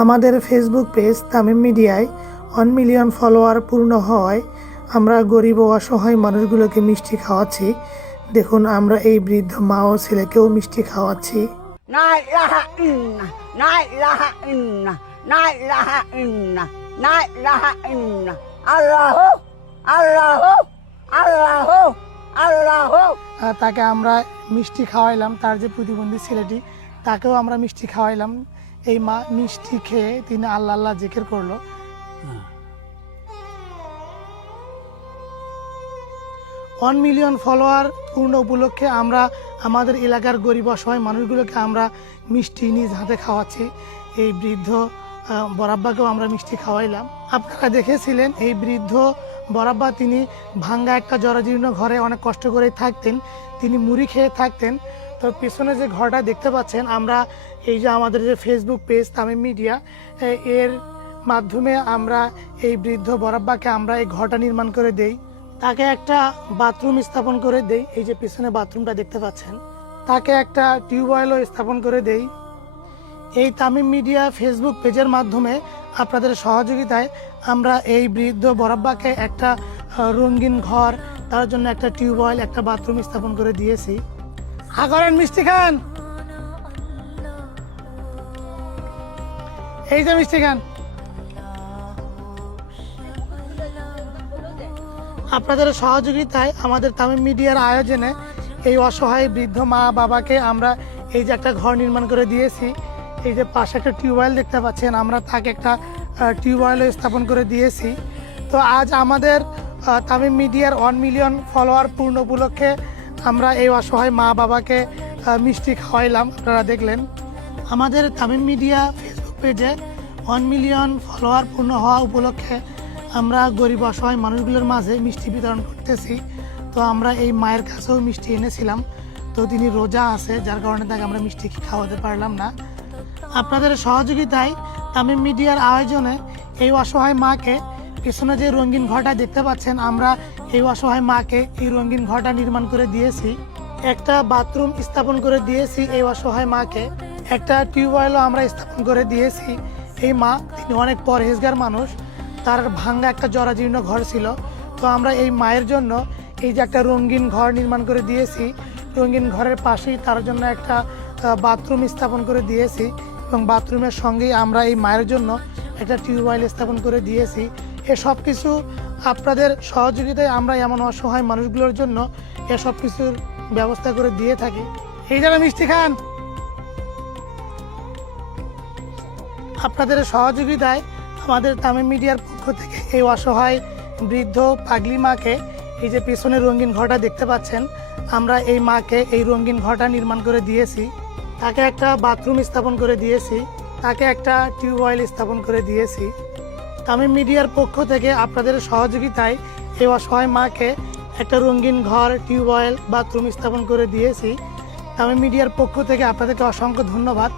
আমাদের Facebook page Tamim মিডিয়ায় 1 million follower পূর্ণ হওয়ায় আমরা গরিব ও অসহায় মানুষগুলোকে মিষ্টি খাওয়াচ্ছি। দেখুন, আমরা এই বৃদ্ধ মা ও ছেলেকেও মিষ্টি খাওয়াচ্ছি। লা ইলাহা ইল্লাল্লাহ, লা ইলাহা ইল্লাল্লাহ, লা ইলাহা ইল্লাল্লাহ, লা ইলাহা ইল্লাল্লাহ। আল্লাহু আল্লাহু আল্লাহু আল্লাহু। তাকে আমরা মিষ্টি খাওয়াইলাম, তার যে প্রতিবন্ধী ছেলেটি তাকেও আমরা মিষ্টি খাওয়াইলাম। এই মা মিষ্টি খেয়ে তিনি আল্লাহ আল্লাহ জিকির করলো। 1 মিলিয়ন ফলোয়ার পূর্ণ উপলক্ষে আমরা আমাদের এলাকার গরিব অসহায় মানুষগুলোকে আমরা মিষ্টি নিজ হাতে খাওয়াচ্ছি। এই বৃদ্ধ বরাব্বাকেও আমরা মিষ্টি খাওয়াইলাম। আপনারা দেখেছিলেন এই বৃদ্ধ বরাব্বা তিনি ভাঙ্গা একটা জরাজীর্ণ ঘরে অনেক কষ্ট করে থাকতেন, তিনি মুড়ি খেয়ে থাকতেন। তো পেছনে যে ঘরটা দেখতে পাচ্ছেন, আমরা এই যে আমাদের যে ফেসবুক পেজ তামিম মিডিয়া, এর মাধ্যমে আমরা এই বৃদ্ধ বরাব্বাকে আমরা এই ঘরটা নির্মাণ করে দেই। তাকে একটা বাথরুম স্থাপন করে দেই, এই যে পিছনে বাথরুমটা দেখতে পাচ্ছেন। তাকে একটা টিউবওয়েলও স্থাপন করে দেই। এই তামিম মিডিয়া ফেসবুক পেজের মাধ্যমে আপনাদের সহযোগিতায় আমরা এই বৃদ্ধ বরাব্বাকে একটা রঙিন ঘর, তার জন্য একটা টিউবওয়েল, একটা বাথরুম স্থাপন করে দিয়েছি। করেন মিষ্টি খান, এই যে মিষ্টি খান। আপনাদের সহযোগিতায় আমাদের তামিম মিডিয়ার আয়োজনে এই অসহায় বৃদ্ধ মা বাবাকে আমরা এই যে একটা ঘর নির্মাণ করে দিয়েছি। এই যে পাশে একটা টিউবওয়েল দেখতে পাচ্ছেন, আমরা তাকে একটা টিউবওয়েলও স্থাপন করে দিয়েছি। তো আজ আমাদের তামিম মিডিয়ার 1 মিলিয়ন ফলোয়ার পূর্ণ উপলক্ষে আমরা এই অসহায় মা বাবাকে মিষ্টি খাওয়াইলাম। আপনারা দেখলেন আমাদের তামিম মিডিয়া ফেসবুক পেজে 1 মিলিয়ন ফলোয়ার পূর্ণ হওয়া উপলক্ষে আমরা গরিব অসহায় মানুষগুলোর মাঝে মিষ্টি বিতরণ করতেছি। তো আমরা এই মায়ের কাছেও মিষ্টি এনেছিলাম, তো তিনি রোজা আছে, যার কারণে তাকে আমরা মিষ্টি খাওয়াতে পারলাম না। আপনাদের সহযোগিতায় তামিম মিডিয়ার আয়োজনে এই অসহায় মাকে, পিছনে যে রঙিন ঘরটা দেখতে পাচ্ছেন, আমরা এই অসহায় মাকে এই রঙিন ঘরটা নির্মাণ করে দিয়েছি। একটা বাথরুম স্থাপন করে দিয়েছি এই অসহায় মাকে, একটা টিউবওয়েলও আমরা স্থাপন করে দিয়েছি। এই মা তিনি অনেক পরহেজগার মানুষ, তার ভাঙ্গা একটা জরাজীর্ণ ঘর ছিল। তো আমরা এই মায়ের জন্য এই যে একটা রঙিন ঘর নির্মাণ করে দিয়েছি। রঙিন ঘরের পাশেই তার জন্য একটা বাথরুম স্থাপন করে দিয়েছি, এবং বাথরুমের সঙ্গেই আমরা এই মায়ের জন্য একটা টিউবওয়েল স্থাপন করে দিয়েছি। এসব কিছু আপনাদের সহযোগিতায় আমরা এমন অসহায় মানুষগুলোর জন্য এসব কিছুর ব্যবস্থা করে দিয়ে থাকি। এই যারা মিষ্টি খান, আপনাদের সহযোগিতায় আমাদের তামিম মিডিয়ার পক্ষ থেকে এই অসহায় বৃদ্ধ পাগলি মাকে, এই যে পেছনে রঙিন ঘরটা দেখতে পাচ্ছেন, আমরা এই মাকে এই রঙিন ঘরটা নির্মাণ করে দিয়েছি। তাকে একটা বাথরুম স্থাপন করে দিয়েছি, তাকে একটা টিউবওয়েল স্থাপন করে দিয়েছি। তামিম মিডিয়ার পক্ষ থেকে আপনাদের সহযোগিতায় এই অসহায় মাকে একটা রঙিন ঘর, টিউবওয়েল, বাথরুম স্থাপন করে দিয়েছি। তামিম মিডিয়ার পক্ষ থেকে আপনাদেরকে অসংখ্য ধন্যবাদ।